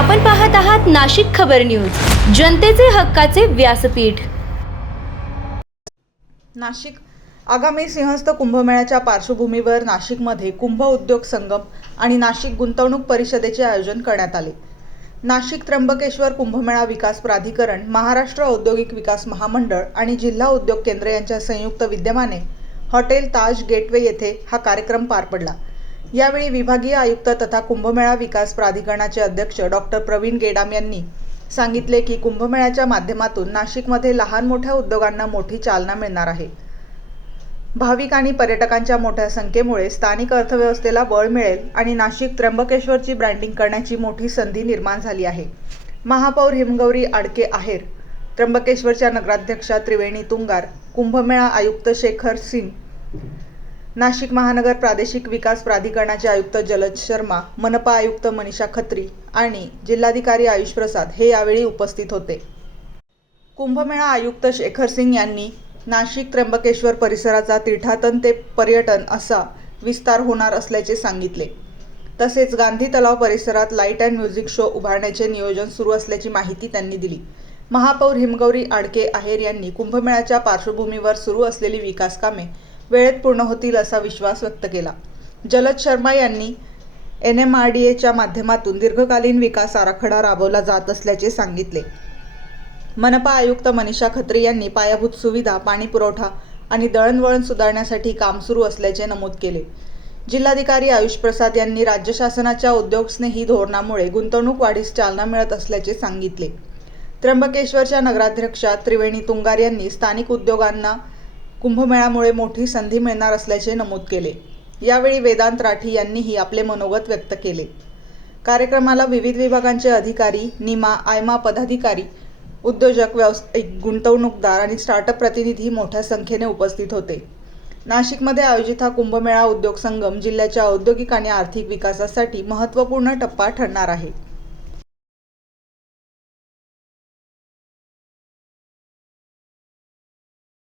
आपण पाहत आहात नाशिक खबर न्यूज, जनतेचे हक्काचे व्यासपीठ। नाशिक आगामी सिंहस्थ कुंभमेळ्याच्या पार्श्वभूमीवर नाशिकमध्ये कुंभ उद्योग संगम आणि नाशिक गुंतवणूक परिषदेचे आयोजन करण्यात आले। नाशिक त्र्यंबकेश्वर कुंभमेळा विकास प्राधिकरण, महाराष्ट्र औद्योगिक विकास महामंडळ आणि जिल्हा उद्योग केंद्र यांच्या संयुक्त विद्यमाने हॉटेल ताज गेटवे येथे हा कार्यक्रम पार पडला। यावेळी विभागीय आयुक्त तथा कुंभमेळा विकास प्राधिकरणाचे अध्यक्ष डॉक्टर प्रवीण गेडाम यांनी सांगितले की कुंभमेळ्याच्या माध्यमातून नाशिकमध्ये लहान मोठ्या उद्योगांना मोठी चालना मिळणार आहे। भाविक आणि पर्यटकांच्या मोठ्या संख्येमुळे स्थानिक अर्थव्यवस्थेला बळ मिळेल आणि नाशिक त्र्यंबकेश्वरची ब्रँडिंग करण्याची मोठी संधी निर्माण झाली आहे। महापौर हिमगौरी आडके आहेर, त्र्यंबकेश्वरच्या नगराध्यक्षा त्रिवेणी तुंगार, कुंभमेळा आयुक्त शेखर सिंग, नाशिक महानगर प्रादेशिक विकास प्राधिकरणाचे आयुक्त जलज शर्मा, मनपा आयुक्त मनीषा खत्री आणि जिल्हाधिकारी आयुष प्रसाद हे यावेळी उपस्थित होते। कुंभमेळा आयुक्त शेखर सिंग यांनी नाशिक त्र्यंबकेश्वर परिसराचा तीर्थाटन ते पर्यटन असा विस्तार होणार असल्याचे सांगितले। तसेच गांधी तलाव परिसरात लाईट अँड म्युझिक शो उभारण्याचे नियोजन सुरू असल्याची माहिती त्यांनी दिली। महापौर हिमगौरी आडके आहेर यांनी कुंभमेळ्याच्या पार्श्वभूमीवर सुरू असलेली विकास कामे वेळेत पूर्ण होतील असा विश्वास व्यक्त केला। जलज शर्मा यांनी NMRDAच्या माध्यमातून दीर्घकालीन विकास आराखडा राबवला जात असल्याचे सांगितले। मनपा आयुक्त मनीषा खत्री यांनी पायाभूत सुविधा, पाणी पुरवठा आणि दळणवळण सुधारण्यासाठी काम सुरू असल्याचे नमूद केले। जिल्हाधिकारी आयुष प्रसाद यांनी राज्य शासनाच्या उद्योगस्नेही धोरणामुळे गुंतवणूक वाढीस चालना मिळत असल्याचे सांगितले। त्र्यंबकेश्वरच्या नगराध्यक्षा त्रिवेणी तुंगार यांनी स्थानिक उद्योगांना कुंभमेळ्यामुळे मोठी संधी मिळणार असल्याचे नमूद केले। यावेळी वेदांत राठी यांनीही आपले मनोगत व्यक्त केले। कार्यक्रमाला विविध विभागांचे अधिकारी, निमा, आयमा पदाधिकारी, उद्योजक, व्यावसायिक, गुंतवणूकदार आणि स्टार्टअप प्रतिनिधी मोठ्या संख्येने उपस्थित होते। नाशिकमध्ये आयोजित हा कुंभमेळा उद्योग संगम जिल्ह्याच्या औद्योगिक आणि आर्थिक विकासासाठी महत्त्वपूर्ण टप्पा ठरणार आहे।